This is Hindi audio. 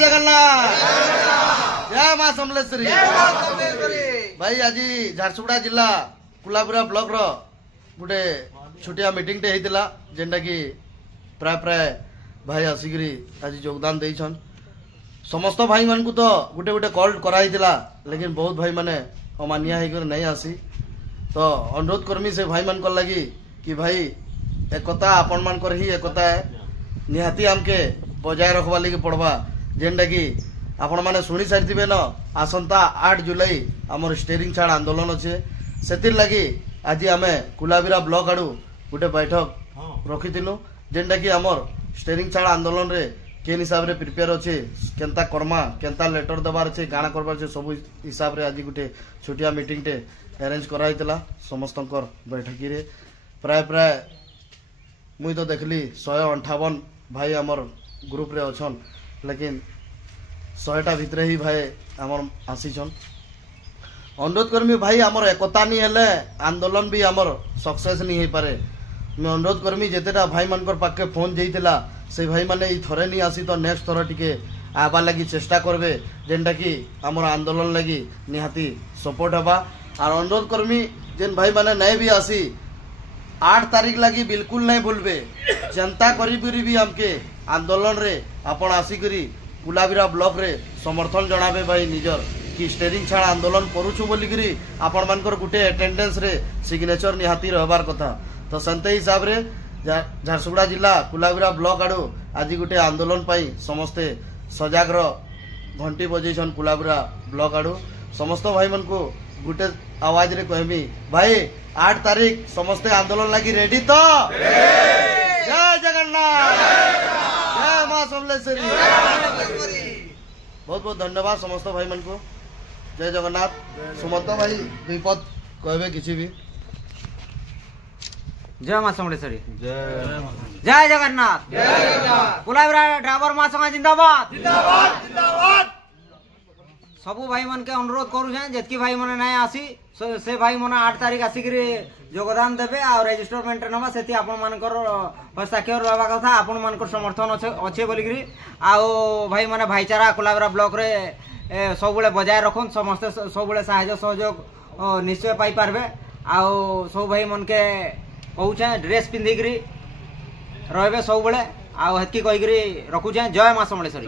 जगन्नाथ जय मां समलेश्वरी भाई आज झारसुगुड़ा जिला कुलाबुरा ब्लॉक रो गोटे छोटिया मीटिंग टे हेतिला जेंटा कि प्राय प्राय भाई आसिकरी आज योगदान देइछन। समस्त भाई मान को तो गोटे गोटे कॉल कराइतिला लेकिन बहुत भाई माने अमानिया होकर नहीं आसी तो अनुरोध करमी से भाई मान कर लगी कि भाई एकता आपण मान कर ही एकता है निहाती हमके बजाय रखवा लगी पड़वा जेनटा कि आपण माने सुनी सारिथिबे न आसंता 8 जुलाई हमर स्टीयरिंग छाड़ आंदोलन अच्छे सेतिर लगी आज आमे कुलाबिरा ब्लॉक आडू गोटे बैठक रखिथिलु जेनटा कि हमर स्टीयरिंग छाड़ आंदोलन रे केन हिसाब रे प्रिपेयर अच्छे केनता कर्मा केनता लेटर दबार अच्छे गाना करबार अच्छे सब हिसाब रे आज गोटे छोटिया मीटिंग टे अरेंज कराइतला समस्तंकर बैठकी रे प्राय प्राय मुई तो देखली 158 भाई हमर ग्रुप रे अछन लेकिन 100टा भितरे ही भाई हमर आसीछन। अनुरोध करमी भाई हमर एकता नहीं हेले आंदोलन भी हमर सक्सेस नहीं हे पारे। मैं अनुरोध करमी जेतेटा भाई मानकर पाके फोन जेइतिला से भाई माने ई थरे नहीं आसी तो नेक्स्ट थर टिके आबा लगी चेष्टा करबे जेनटा कि हमर आंदोलन लगी निहाती सपोर्ट हबा। और अनुरोध करमी जेन भाई माने नहीं भी आसी 8 तारीख लगी बिल्कुल नहीं भूलबे जनता करी भी हमके आंदोलन रे आपण आसिकरी कुलाबिरा ब्लॉक रे समर्थन जनाबे भाई निजर कि स्टीयरिंग छाड़ आंदोलन करूछु बोलिकरी आपण मानकर गुटे अटेंडेंस रे सिग्नेचर निहाती रहबार कथा। तो संते हिसाब रे झारसुगुड़ा जिला कुलाबिरा ब्लॉक आडू आज गुटे आंदोलन पाई समस्ते सजाग घंटी बजेछन कुलाबिरा ब्लॉक आडू समस्त भाई मन को गुटे आवाज रे कहमी भाई 8 तारीख समस्ते आंदोलन लगी रेडी तो जय जगन्नाथ जय मां समलेश्वरी। बहुत बहुत धन्यवाद समस्त भाई मन को। जय जगन्नाथ। सुमंत भाई विपद कहबे किछि भी। जय मां समलेश्वरी जय जगन्नाथ कुलाबिरा ड्राइवर मां संग जिंदाबाद जिंदाबाद जिंदाबाद। सबू भाई मन के अनुरोध करू जेतकी भाई मन नहीं आसी से भाई मन 8 तारीख आसिक योगदान देवे और रेजिस्टरमेंट नवा से आपण मानकर हस्ताक्षर रहा कथा आपण मानकर समर्थन अच्छे बोलिकी आउ भाई माने भाईचारा कुलाबिरा ब्लॉक रे सब बजाय रखन समस्ते सब साहाय्य सहयोग निश्चय पाई पारबे। आउ सब भाई मन के कहूचे ड्रेस पिंधिकी रहे सब आउ हेतकी कहीकि रखुचे। जय मां समलेश्वरी।